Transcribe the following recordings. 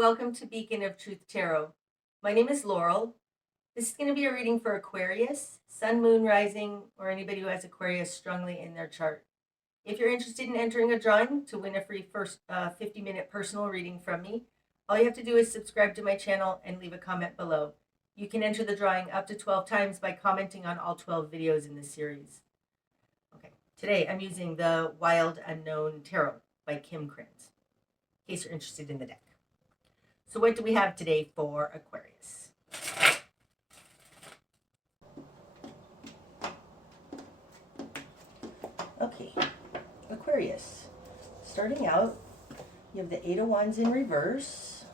Welcome to Beacon of Truth Tarot. My name is Laurel. This is going to be a reading for Aquarius, Sun, Moon, Rising, or anybody who has Aquarius strongly in their chart. If you're interested in entering a drawing to win a free first 50-minute personal reading from me, all you have to do is subscribe to my channel and leave a comment below. You can enter the drawing up to 12 times by commenting on all 12 videos in this series. Okay, today I'm using the Wild Unknown Tarot by Krans, in case you're interested in the deck. So what do we have today for Aquarius? Okay, Aquarius. Starting out, you have the Eight of Wands in reverse,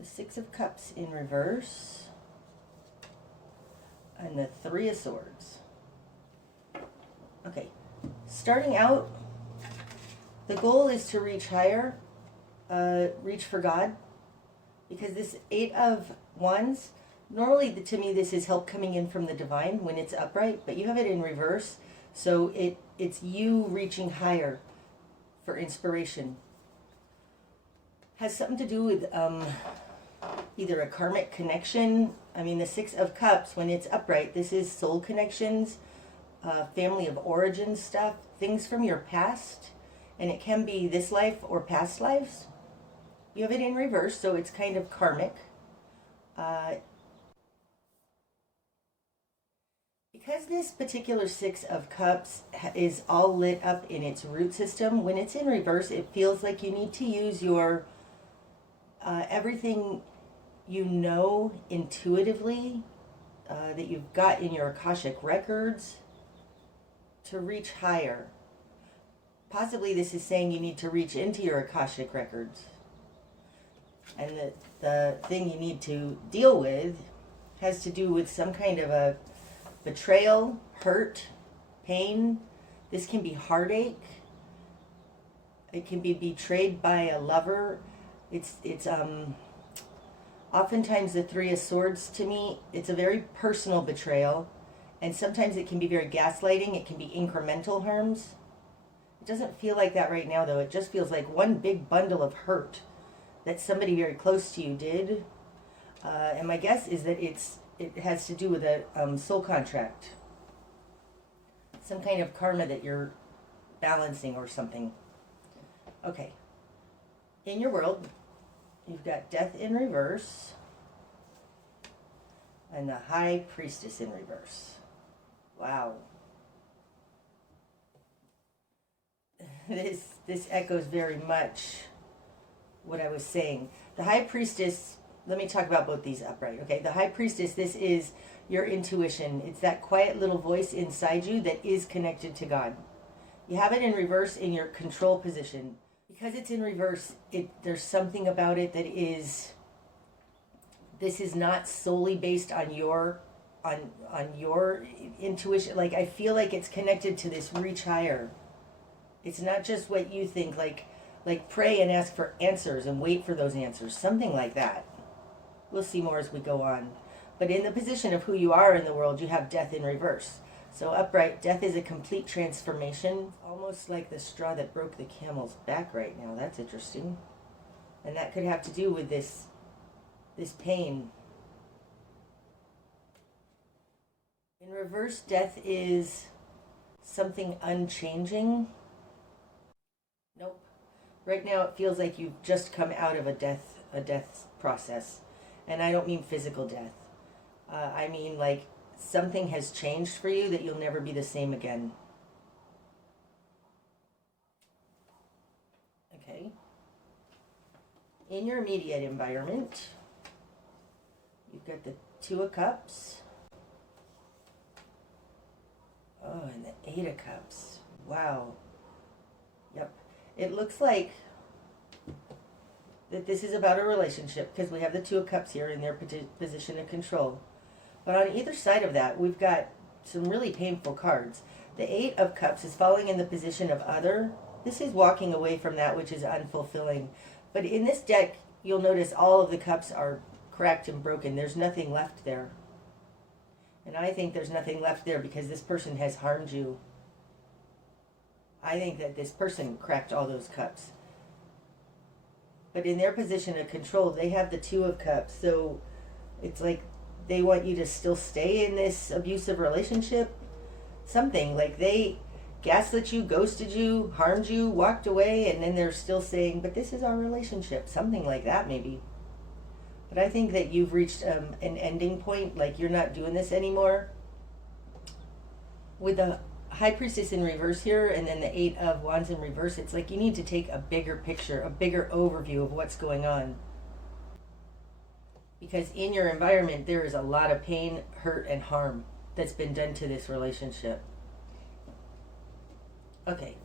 the Six of Cups in reverse, and the Three of Swords. Okay, starting out, the goal is to reach higher, reach for God. Because this Eight of Wands, normally to me this is help coming in from the divine when it's upright, but you have it in reverse, so it's you reaching higher for inspiration. Has something to do with either a karmic connection. I mean, the Six of Cups, when it's upright, this is soul connections, family of origin stuff, things from your past, and it can be this life or past lives. You have it in reverse, so it's kind of karmic. Because this particular Six of Cups is all lit up in its root system, when it's in reverse, it feels like you need to use your everything you know intuitively that you've got in your Akashic records to reach higher. Possibly this is saying you need to reach into your Akashic records. And the thing you need to deal with has to do with some kind of a betrayal, hurt, pain. This can be heartache. It can be betrayed by a lover. It's oftentimes the Three of Swords to me, it's a very personal betrayal. And sometimes it can be very gaslighting. It can be incremental harms. It doesn't feel like that right now, though. It just feels like one big bundle of hurt that somebody very close to you did, and my guess is that it has to do with a soul contract, some kind of karma that you're balancing or something. Okay, in your world, you've got Death in reverse and the High Priestess in reverse. Wow. This echoes very much what I was saying. The High Priestess, let me talk about both these upright, okay? The High Priestess, this is your intuition. It's that quiet little voice inside you that is connected to God. You have it in reverse in your control position. Because it's in reverse, there's something about it that is, this is not solely based on your intuition. Like, I feel like it's connected to this reach higher. It's not just what you think, like pray and ask for answers and wait for those answers, something like that. We'll see more as we go on. But in the position of who you are in the world, you have Death in reverse. So upright, Death is a complete transformation, almost like the straw that broke the camel's back right now. That's interesting. And that could have to do with this pain. In reverse, Death is something unchanging. Nope. Right now it feels like you've just come out of a death process. And I don't mean physical death. I mean like something has changed for you that you'll never be the same again. Okay. In your immediate environment, you've got the Two of Cups. Oh, and the Eight of Cups. Wow. Yep. It looks like that this is about a relationship because we have the Two of Cups here in their position of control. But on either side of that, we've got some really painful cards. The Eight of Cups is falling in the position of other. This is walking away from that which is unfulfilling. But in this deck, you'll notice all of the cups are cracked and broken. There's nothing left there. And I think there's nothing left there because this person has harmed you. I think that this person cracked all those cups. But in their position of control, they have the Two of Cups. So it's like they want you to still stay in this abusive relationship. Something like they gaslit you, ghosted you, harmed you, walked away, and then they're still saying, but this is our relationship. Something like that, maybe. But I think that you've reached an ending point, like you're not doing this anymore. With the High Priestess in reverse here, and then the Eight of Wands in reverse, it's like you need to take a bigger picture, a bigger overview of what's going on. Because in your environment, there is a lot of pain, hurt, and harm that's been done to this relationship. Okay,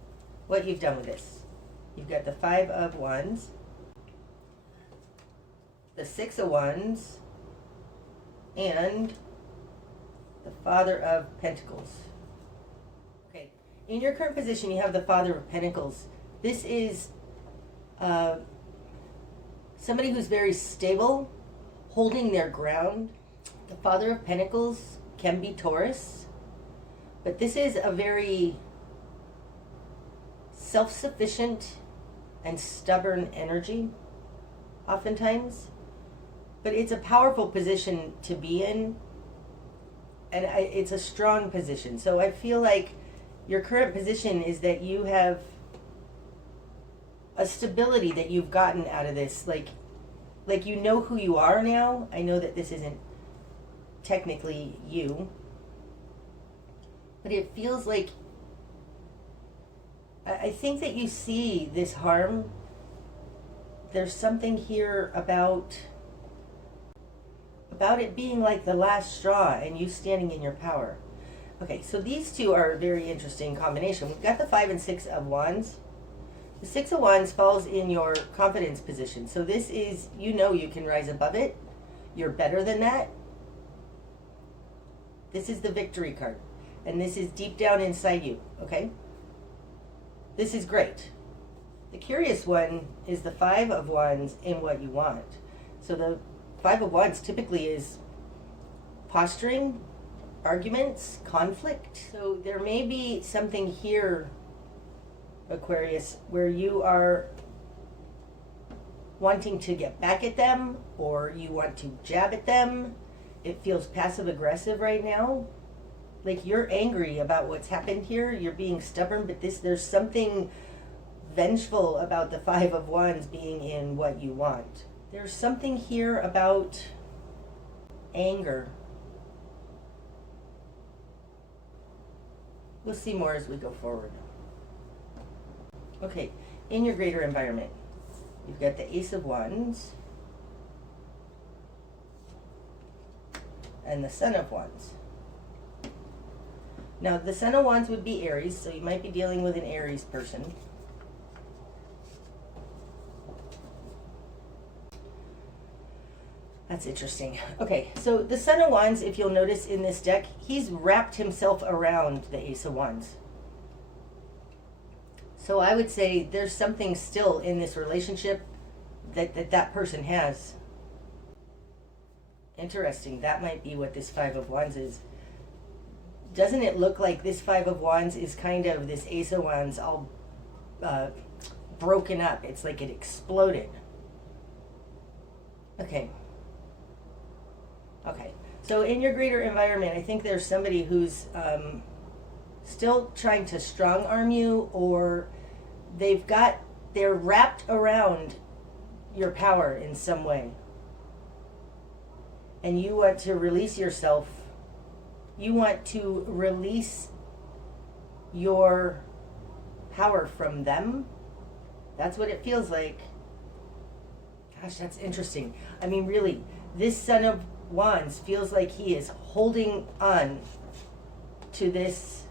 what you've done with this. You've got the Five of Wands, the Six of Wands, and the Father of Pentacles. Okay, in your current position, you have the Father of Pentacles. This is somebody who's very stable, holding their ground. The Father of Pentacles can be Taurus, but this is a very self-sufficient and stubborn energy, oftentimes. But it's a powerful position to be in, and it's a strong position. So I feel like your current position is that you have a stability that you've gotten out of this. Like you know who you are now. I know that this isn't technically you, but it feels like I think that you see this harm. There's something here about it being like the last straw and you standing in your power. Okay, so these two are a very interesting combination. We've got the Five and Six of Wands. The Six of Wands falls in your confidence position. So this is, you know, you can rise above it. You're better than that. This is the victory card. And this is deep down inside you, okay? This is great. The curious one is the Five of Wands in what you want. So the Five of Wands typically is posturing, arguments, conflict. So there may be something here, Aquarius, where you are wanting to get back at them, or you want to jab at them. It feels passive aggressive right now. Like you're angry about what's happened here. You're being stubborn, but there's something vengeful about the Five of Wands being in what you want. There's something here about anger. We'll see more as we go forward. Okay, in your greater environment, you've got the Ace of Wands and the Son of Wands. Now, the Son of Wands would be Aries, so you might be dealing with an Aries person. That's interesting. Okay, so the Son of Wands, if you'll notice in this deck, he's wrapped himself around the Ace of Wands. So I would say there's something still in this relationship that person has. Interesting. That might be what this Five of Wands is. Doesn't it look like this Five of Wands is kind of this Ace of Wands all broken up? It's like it exploded. Okay. Okay. So in your greater environment, I think there's somebody who's still trying to strong arm you, or they're wrapped around your power in some way. And you want to release yourself. You want to release your power from them. That's what it feels like. Gosh, that's interesting. I mean, really, this Son of Wands feels like he is holding on to this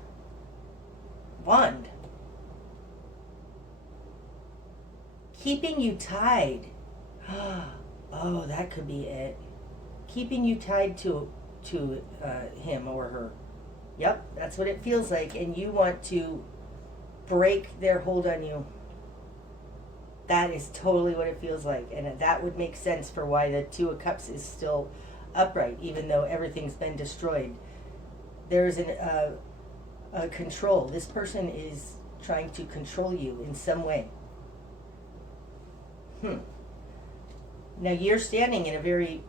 wand, keeping you tied. Oh, that could be it. Keeping you tied to him or her. Yep, that's what it feels like. And you want to break their hold on you. That is totally what it feels like. And that would make sense for why the Two of Cups is still upright, even though everything's been destroyed. There's a control. This person is trying to control you in some way. Now you're standing in a very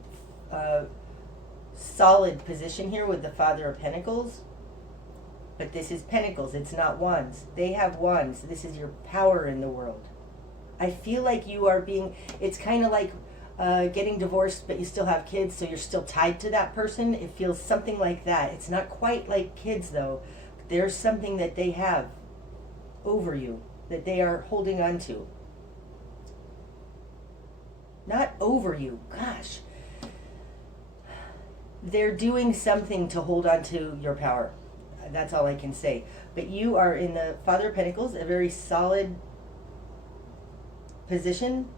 solid position here with the Father of Pentacles, but this is Pentacles, it's not Wands. They have Wands. This is your power in the world. I feel like you are being, it's kind of like getting divorced, but you still have kids, so you're still tied to that person. It feels something like that. It's not quite like kids, though. There's something that they have over you that they are holding on to. Not over you, gosh. They're doing something to hold on to your power. That's all I can say. But you are in the Father of Pentacles, a very solid position.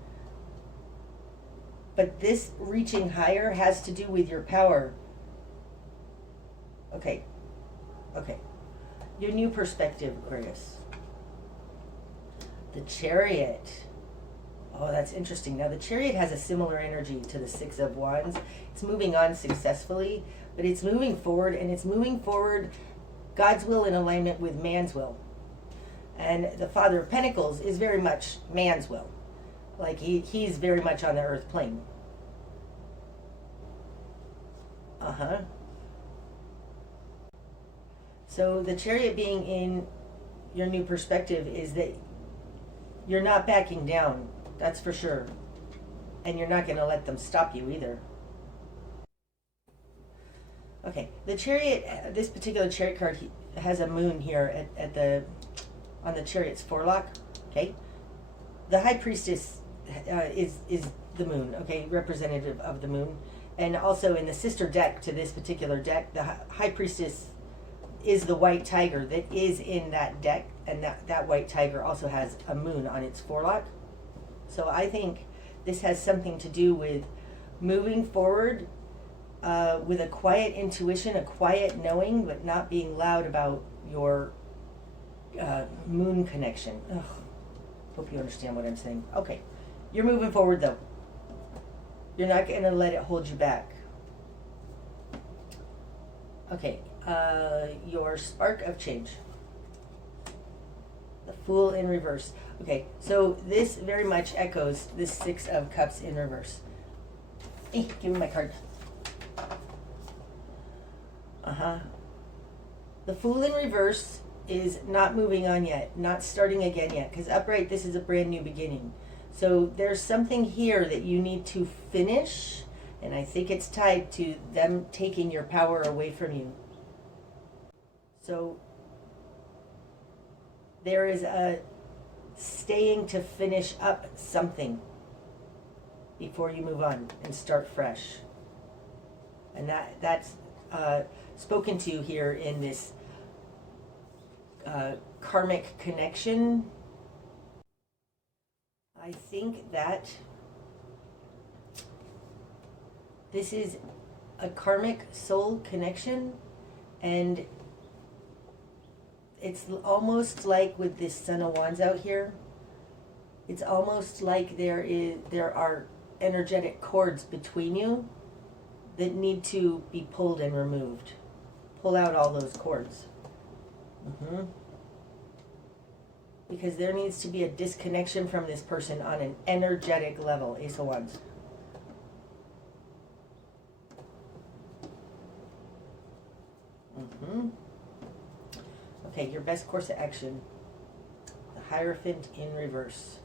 But this reaching higher has to do with your power. Okay. Your new perspective, Aquarius. The Chariot. Oh, that's interesting. Now, the Chariot has a similar energy to the Six of Wands. It's moving on successfully, but it's moving forward, and it's moving forward God's will in alignment with man's will. And the Father of Pentacles is very much man's will. Like he's very much on the earth plane. So the Chariot being in your new perspective is that you're not backing down. That's for sure. And you're not going to let them stop you either. Okay, the Chariot, this particular Chariot card has a moon here on the Chariot's forelock. Okay, the High Priestess is the moon. Okay, representative of the moon, and also in the sister deck to this particular deck, the High Priestess is the white tiger that is in that deck, and that white tiger also has a moon on its forelock. So I think this has something to do with moving forward with a quiet intuition, a quiet knowing, but not being loud about your moon connection. Ugh. Hope you understand what I'm saying. Okay, you're moving forward though. You're not going to let it hold you back. Okay, your spark of change. The Fool in reverse. Okay, so this very much echoes this Six of Cups in reverse. Hey, give me my card. The Fool in reverse is not moving on yet, not starting again yet, because upright, this is a brand new beginning. So there's something here that you need to finish, and I think it's tied to them taking your power away from you. So there is a staying to finish up something before you move on and start fresh. And that's spoken to here in this karmic connection. I think that this is a karmic soul connection, and it's almost like with this Son of Wands out here, it's almost like there are energetic cords between you that need to be pulled and removed. Pull out all those cords. Because there needs to be a disconnection from this person on an energetic level. Ace of Wands. Okay, your best course of action. The Hierophant in reverse.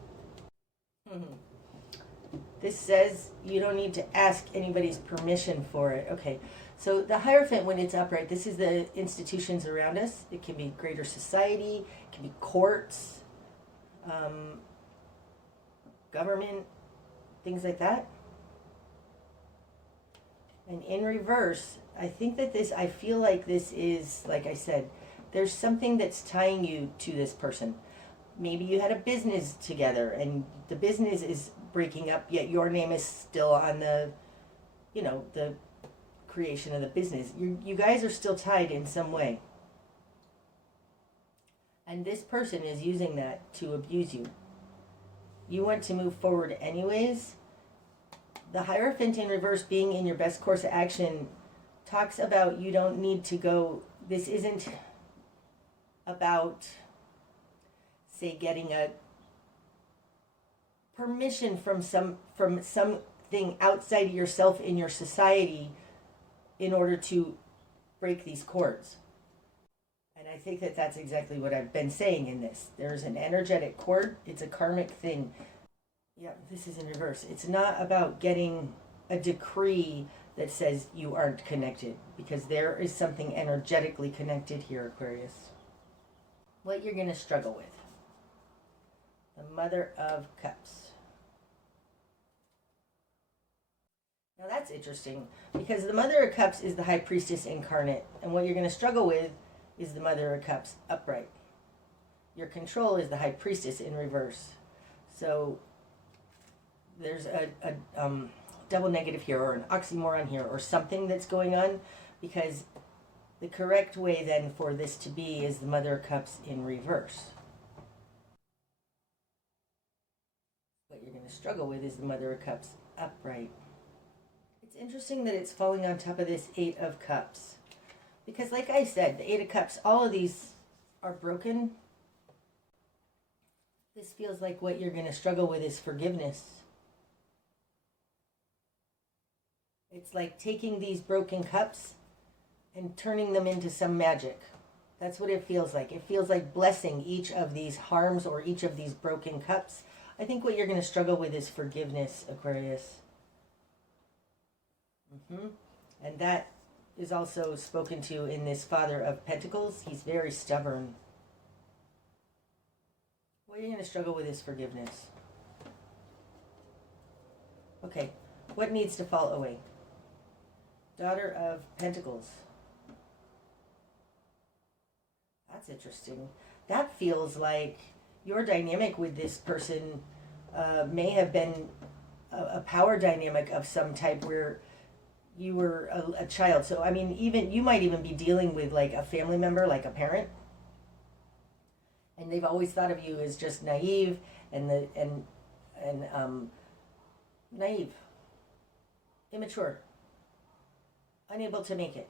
This says you don't need to ask anybody's permission for it. Okay, so the Hierophant, when it's upright, this is the institutions around us. It can be greater society, it can be courts, government, things like that. And in reverse, I feel like this is, like I said, there's something that's tying you to this person. Maybe you had a business together and the business is breaking up, yet your name is still on the creation of the business. You guys are still tied in some way. And this person is using that to abuse you. You want to move forward anyways. The Hierophant in reverse being in your best course of action talks about you don't need to go, this isn't about, say, getting a permission from something something outside of yourself in your society in order to break these cords. And I think that that's exactly what I've been saying in this. There's an energetic cord. It's a karmic thing. Yeah, this is in reverse. It's not about getting a decree that says you aren't connected, because there is something energetically connected here, Aquarius. What you're going to struggle with. The Mother of Cups. Now that's interesting, because the Mother of Cups is the High Priestess incarnate, and what you're going to struggle with is the Mother of Cups upright. Your control is the High Priestess in reverse. So there's a double negative here, or an oxymoron here, or something that's going on, because the correct way then for this to be is the Mother of Cups in reverse. What you're going to struggle with is the Mother of Cups upright. It's interesting that it's falling on top of this Eight of Cups, because like I said, the Eight of Cups, all of these are broken. This feels like what you're going to struggle with is forgiveness. It's like taking these broken cups and turning them into some magic. That's what it feels like. It feels like blessing each of these harms or each of these broken cups. I think what you're going to struggle with is forgiveness, Aquarius. And that is also spoken to in this Father of Pentacles. He's very stubborn. What you're going to struggle with is forgiveness. Okay, what needs to fall away? Daughter of Pentacles. That's interesting. That feels like your dynamic with this person may have been a power dynamic of some type where you were a child. So, I mean, even you might even be dealing with like a family member, like a parent. And they've always thought of you as just naive and naive, immature, unable to make it.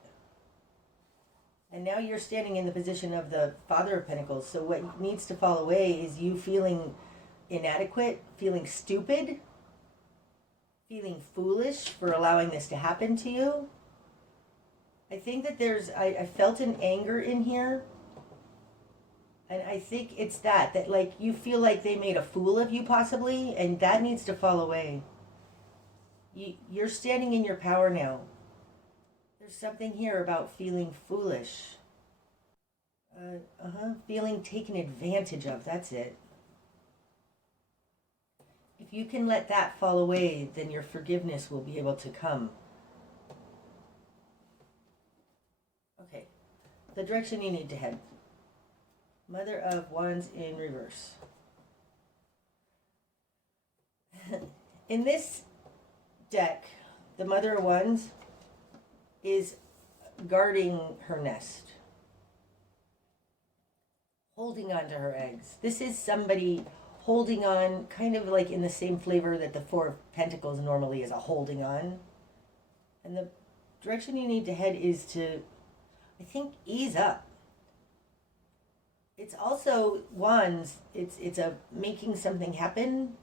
And now you're standing in the position of the Father of Pentacles. So what needs to fall away is you feeling inadequate, feeling stupid, feeling foolish for allowing this to happen to you. I think that I felt an anger in here. And I think it's that like you feel like they made a fool of you possibly, and that needs to fall away. You're standing in your power now. There's something here about feeling foolish. Feeling taken advantage of, that's it. If you can let that fall away, then your forgiveness will be able to come. Okay, the direction you need to head. Mother of Wands in reverse. In this deck, the Mother of Wands is guarding her nest, holding on to her eggs. This is somebody holding on, kind of like in the same flavor that the Four of Pentacles normally is, a holding on. And the direction you need to head is to, I think, ease up. It's also Wands, it's a making something happen.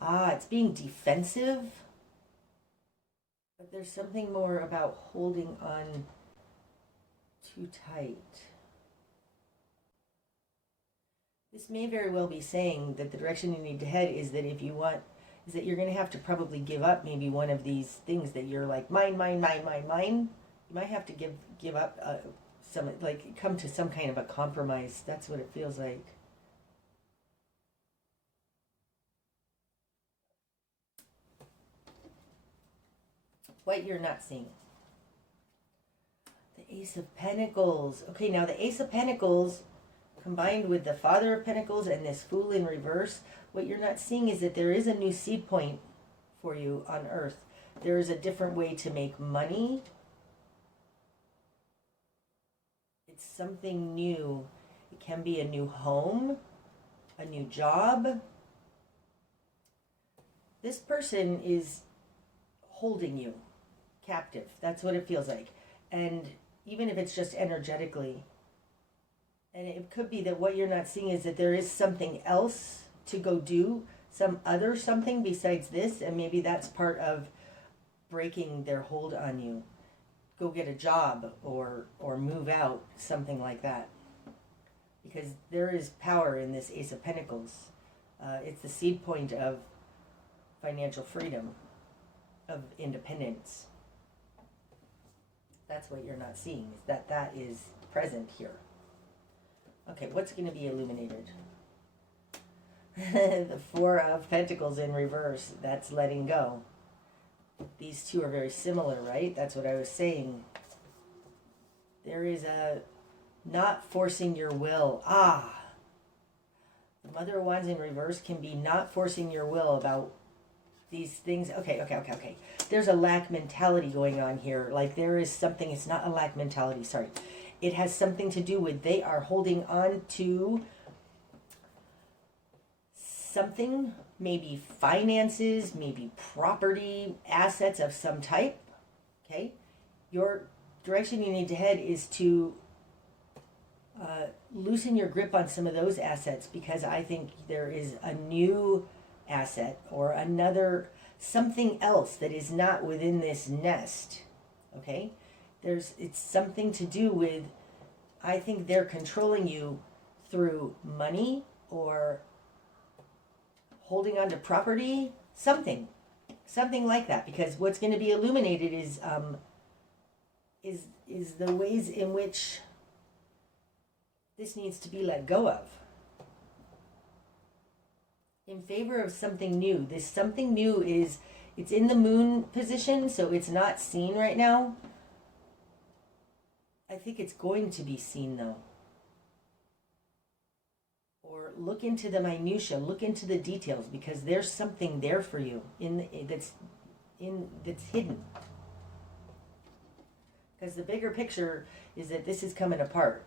It's being defensive. But there's something more about holding on too tight. This may very well be saying that the direction you need to head is that if you want, is that you're going to have to probably give up maybe one of these things that you're like, mine. You might have to give up some, like come to some kind of a compromise. That's what it feels like. What you're not seeing. The Ace of Pentacles. Okay, now the Ace of Pentacles combined with the Father of Pentacles and this Fool in reverse, what you're not seeing is that there is a new seed point for you on Earth. There is a different way to make money. It's something new. It can be a new home, a new job. This person is holding you captive. That's what it feels like. And even if it's just energetically, and it could be that what you're not seeing is that there is something else to go do, some other something besides this, and maybe that's part of breaking their hold on you. Go get a job or move out, something like that. Because there is power in this Ace of Pentacles. It's the seed point of financial freedom, of independence. That's what you're not seeing, is that is present here. Okay, what's going to be illuminated? The Four of Pentacles in reverse. That's letting go. These two are very similar, right? That's what I was saying. There is a not forcing your will. The Mother of Wands in reverse can be not forcing your will about these things. Okay. There's a lack mentality going on here. Like there is something, it's not a lack mentality, sorry. It has something to do with they are holding on to something, maybe finances, maybe property, assets of some type. Okay? Your direction you need to head is to loosen your grip on some of those assets, because I think there is a new asset or another something else that is not within this nest. Okay? It's something to do with, I think they're controlling you through money or holding on to property, something like that. Because what's going to be illuminated is the ways in which this needs to be let go of, in favor of something new. This something new it's in the moon position, so it's not seen right now. I think it's going to be seen though. Or look into the minutia, look into the details, because there's something there for you that's hidden. Because the bigger picture is that this is coming apart.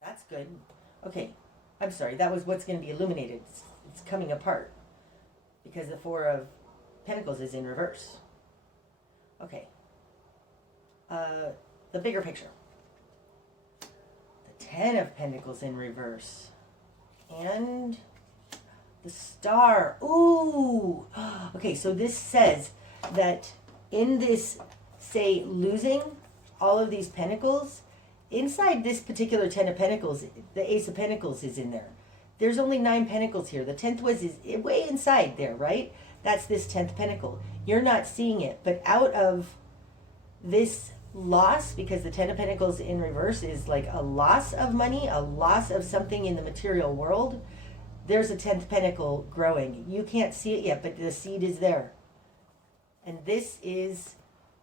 That's good. Okay, I'm sorry, that was what's going to be illuminated. It's coming apart because the Four of Pentacles is in reverse. Okay. The bigger picture. The Ten of Pentacles in reverse. And the Star. Ooh! Okay, so this says that in this, say, losing all of these pentacles, inside this particular Ten of Pentacles, the Ace of Pentacles is in there. There's only 9 pentacles here. The 10th is way inside there, right? That's this 10th pentacle. You're not seeing it, but out of this loss, because the Ten of Pentacles in reverse is like a loss of money, a loss of something in the material world, there's a 10th pentacle growing. You can't see it yet, but the seed is there. And this is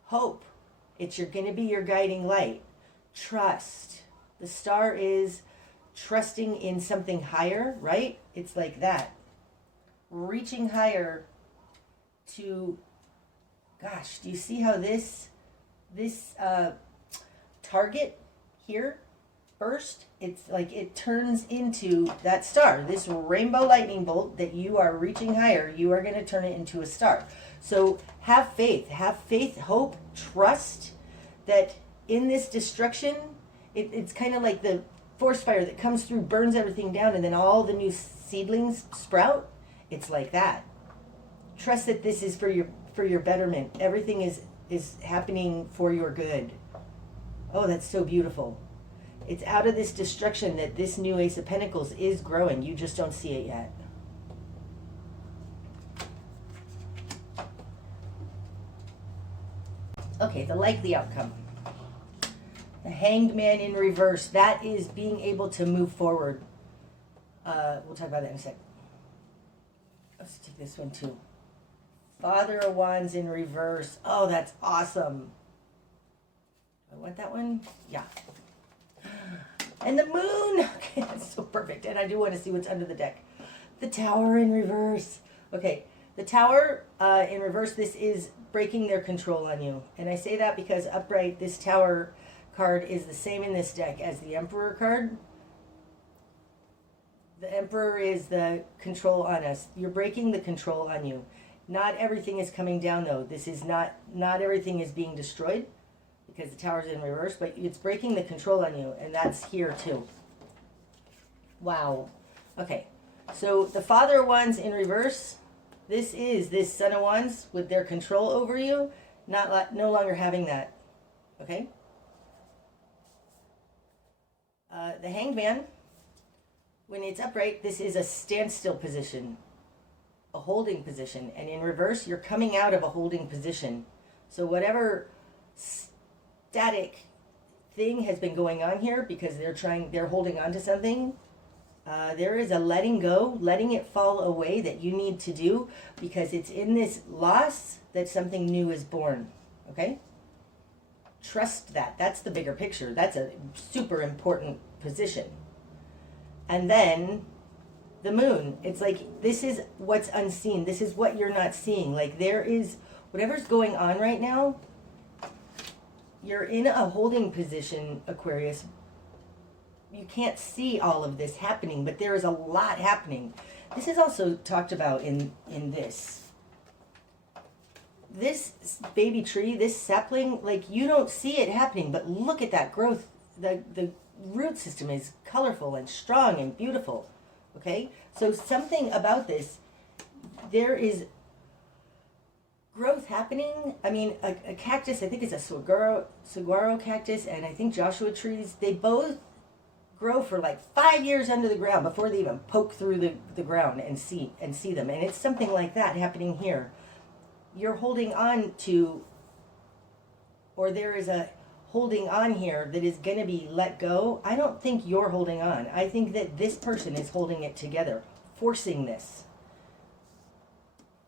hope. It's going to be your guiding light. Trust. The Star is trusting in something higher, right? It's like that. Reaching higher to, gosh, do you see how this target here first, it's like it turns into that star, this rainbow lightning bolt that you are reaching higher, you are going to turn it into a star. So have faith, hope, trust that in this destruction, it's kind of like the forest fire that comes through, burns everything down, and then all the new seedlings sprout. It's like that. Trust that this is for your betterment. Everything is happening for your good. Oh, that's so beautiful. It's out of this destruction that this new Ace of Pentacles is growing. You just don't see it yet. Okay, the likely outcome. The Hanged Man in reverse. That is being able to move forward. We'll talk about that in a sec. Let's take this one too. Father of Wands in reverse. Oh, that's awesome. I want that one. Yeah. And the moon. Okay, that's so perfect. And I do want to see what's under the deck. The Tower in reverse. Okay, the Tower in reverse. This is breaking their control on you. And I say that because upright, this Tower card is the same in this deck as the Emperor card. The Emperor is the control on us. You're breaking the control on you. Not everything is coming down though. This is not everything is being destroyed because the Tower's in reverse, but it's breaking the control on you, and that's here too. Wow. Okay. So the Father of Wands in reverse, this is this Son of Wands with their control over you, no longer having that. Okay? The Hanged Man, when it's upright, this is a standstill position, a holding position. And in reverse, you're coming out of a holding position. So whatever static thing has been going on here because they're holding on to something, there is a letting go, letting it fall away that you need to do, because it's in this loss that something new is born. Okay? Trust that. That's the bigger picture. That's a super important position. And then the Moon. It's like, this is what's unseen. This is what you're not seeing. Like, there is whatever's going on right now. You're in a holding position, Aquarius. You can't see all of this happening, but there is a lot happening. This is also talked about in this. This baby tree, this sapling, like, you don't see it happening, but look at that growth. The root system is colorful and strong and beautiful. Okay? So something about this, there is growth happening. I mean, a cactus, I think it's a saguaro cactus, and I think Joshua trees, they both grow for like 5 years under the ground before they even poke through the ground and see them. And it's something like that happening here. You're holding on to, or there is a holding on here that is going to be let go. I don't think you're holding on. I think that this person is holding it together, forcing this.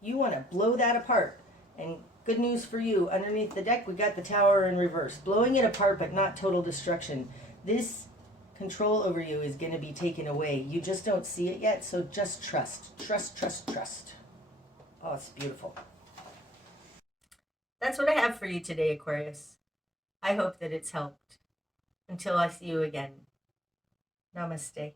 You want to blow that apart. And good news for you, underneath the deck, we got the Tower in reverse. Blowing it apart, but not total destruction. This control over you is going to be taken away. You just don't see it yet, so just trust. Trust, trust, trust. Oh, it's beautiful. That's what I have for you today, Aquarius. I hope that it's helped. Until I see you again. Namaste.